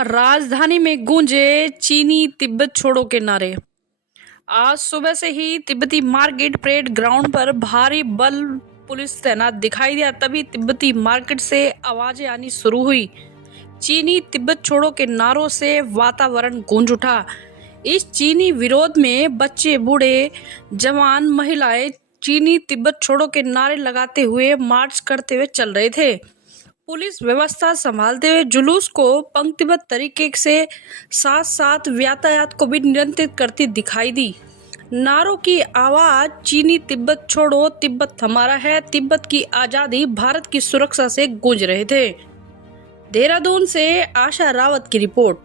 राजधानी में गूंजे चीनी तिब्बत छोड़ो के नारे। आज सुबह से ही तिब्बती मार्केट परेड ग्राउंड पर भारी बल पुलिस तैनात दिखाई दिया। तभी तिब्बती मार्केट से आवाजें आनी शुरू हुई। चीनी तिब्बत छोड़ो के नारों से वातावरण गूंज उठा। इस चीनी विरोध में बच्चे, बूढ़े, जवान, महिलाएं चीनी तिब्बत छोड़ो के नारे लगाते हुए मार्च करते हुए चल रहे थे। पुलिस व्यवस्था संभालते हुए जुलूस को पंक्तिबद्ध तरीके से साथ साथ यातायात को भी नियंत्रित करती दिखाई दी। नारों की आवाज चीनी तिब्बत छोड़ो, तिब्बत हमारा है, तिब्बत की आजादी, भारत की सुरक्षा से गूंज रहे थे। देहरादून से आशा रावत की रिपोर्ट।